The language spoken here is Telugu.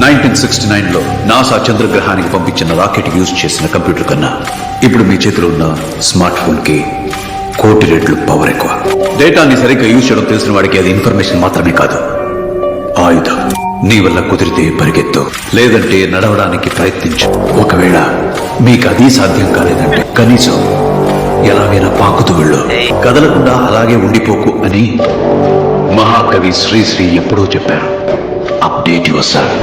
1969లో నాసా చంద్రగ్రహానికి పంపించిన రాకెట్ యూజ్ చేసిన కంప్యూటర్ కన్నా ఇప్పుడు మీ చేతిలో ఉన్న స్మార్ట్ ఫోన్ కి 1 కోటి రెట్లు పవర్ ఎక్కువ. డేటాని సరిగ్గా యూజ్ చేయడం తెలిసిన వాడికి అది ఇన్ఫర్మేషన్ మాత్రమే కాదు, ఆయుధం. నీ వల్ల కుదిరితే పరిగెత్తు, లేదంటే నడవడానికి ప్రయత్నించు. ఒకవేళ మీకు అది సాధ్యం కాలేదంటే కనీసం ఎలాగైనా పాకుతూ వెళ్ళు, కదలకుండా అలాగే ఉండిపోకు అని మహాకవి శ్రీశ్రీ ఎప్పుడో చెప్పారు. Update your self.